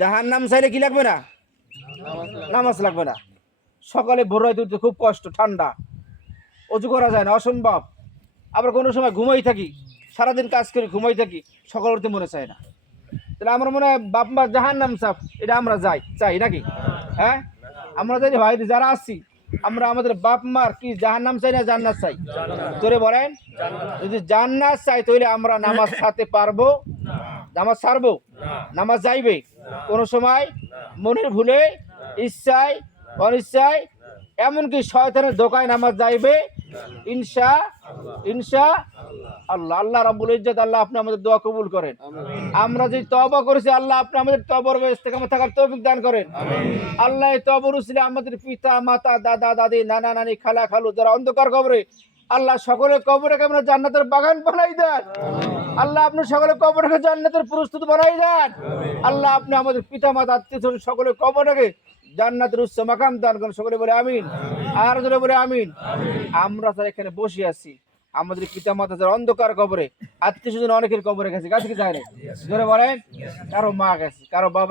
জাহান্নাম চাইলে কি লাগবে না? নামাজ লাগবে না। সকালে ভোর রাতে উঠতে খুব কষ্ট, ঠান্ডা, অজু করা যায় না, অসম্ভব। আবার কোনো সময় ঘুমাই থাকি, সারাদিন কাজ করি, ঘুমাই থাকি, সকালে উঠতে মনে চায় না। তাহলে আমার মনে হয় বাপ মা জাহান্নাম সাফ, এটা আমরা চাই নাকি? হ্যাঁ, আমরা জানি ভাই যারা আসছি, আমরা আমাদের বাপ মার কি জাহান্নাম চাই না জান্নাত চাই? জোরে বলেন। যদি জান্নাত চাই তাহলে আমরা নামাজ ছাড়তে পারবো? নামাজ ছাড়বো? নামাজ যাইবে কোন সময় মনের ভুলে, ইচ্ছায়, অনিচ্ছায়, এমনকি শয়তানের ধোকায় নামাজ যাইবে ইনশা ইনশা আল্লাহ। আল্লাহ রাব্বুল ইজ্জত আল্লাহ আপনি আমাদের দোয়া কবুল করেন। আমরা যে তওবা করেছি আল্লাহ আপনি আমাদের তওবার ইস্তেকামত থাকার তৌফিক দান করেন। আল্লাহ এই তওবার উসিলে আমাদের পিতা মাতা দাদা দাদি নানা নানি খালা খালু যারা অন্ধকার কবরে, আল্লাহ সকলের কবরকে আমরা জান্নাতের বাগান বানাই দেন। আল্লাহ আপনি সকলের কবরকে জান্নাতের প্রস্তুত বানাই দেন। আল্লাহ আপনি আমাদের পিতা মাতা আত্মীয় স্বজন সকলের কবরকে জান্নাতের উচ্চ মাকাম দান করেন। সকলে বলে আমিন, আর জোরে বলে আমিন। আমরা যারা এখানে বসে আছি, আমাদের পিতা মাতা যারা অন্ধকার কবরে, আত্মীয় স্বজন অনেকের কবরে গেছে, কাছে কি যায় না? জোরে বলেন। কারো মা গেছে, কারো বাবা